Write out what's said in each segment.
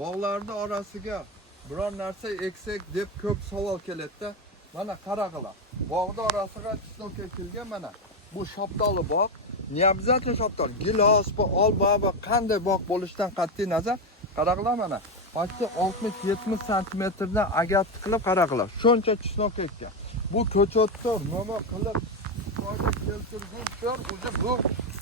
Bog'larni orasiga biror narsa eksak deb ko'p savol keladi. Mana qarag'lar. Bog'ni orasiga chisnok ekilgan mana. Bu shoptoli bog'. Ne обязательно shoptol. Gilos, bu olma va qanday bog' bo'lishidan qat'iy nazar qarag'lar mana. Почти 60-70 santimetrdan agat qilib qarag'lar. Shuncha chisnok ekkan. Bu ko'chatda nima qilib foyda keltirguncha bu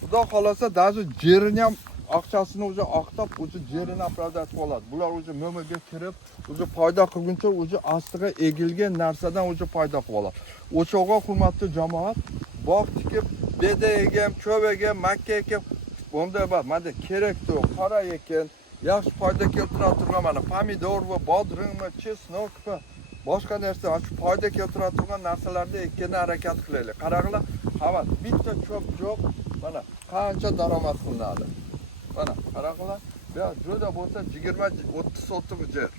xudo xolasa даже jerini ham aqchasini o'zi oqtab o'zi jerini opravdatib oladi. Bular o'zi mo'maga kirib, o'zi foyda qilguncha o'zi ostiga egilgan narsadan o'zi foyda qilib oladi. O'shoga hurmatli jamoat, bog' tikib, beda egam, cho'p egam, makka ekib, bunday bor. Mana kerakdi, qora ekan, yaxshi foyda keltira turgan mana pomidor va bodring va chesnok va boshqa narsa, shu foyda keltira turgan narsalarni ekkanga harakat qilaylik. Qaranglar, qavat bitta cho'p yo'q, mana qancha daromad qilinadi. Mana qaranglar, bu juda bo'lsa 20-30 sotik yer.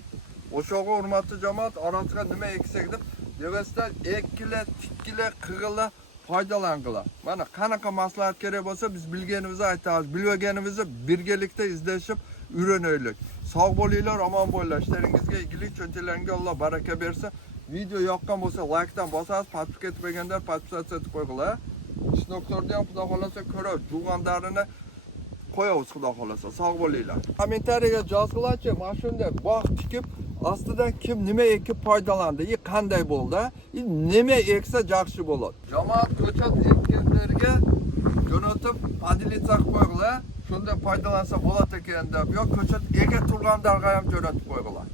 O'shoga hurmatli jamoat orasiga nima eksak deb, devasdan ekkila, tikkila, qig'ila foydalaninglar. Mana qanaqa maslahat kerak bo'lsa biz bilganimizni aytamiz, bilmaganimizni birgalikda izlashib o'rganaylik. Sog' bo'linglar, omon bo'linglar. Ishlaringizga igilik, cho'ntaklaringizga Alloh baraka bersin. Video yoqqan bo'lsa like-dan bosasiz, podpiska etmaganlar podpisatsiya etib qo'yinglar. Chisnoklarni ham xudo xolasa ko'rib, jug'ondarini qo'yamiz xudo xolasa. Sog' bo'linglar. Kommentariyaga yozinglarchi, mana shunday bog' tikib, ostidan kim nima ekib foydalandi, qanday bo'ldi, nima eksa yaxshi bo'ladi. Jamoat ko'chat ekkanlarga jo'natib adilitsiya qilib qo'yinglar. Shunda foydalansa bo'ladi ekan deb, yo ko'chat ega turganlarga ham jo'natib qo'yinglar.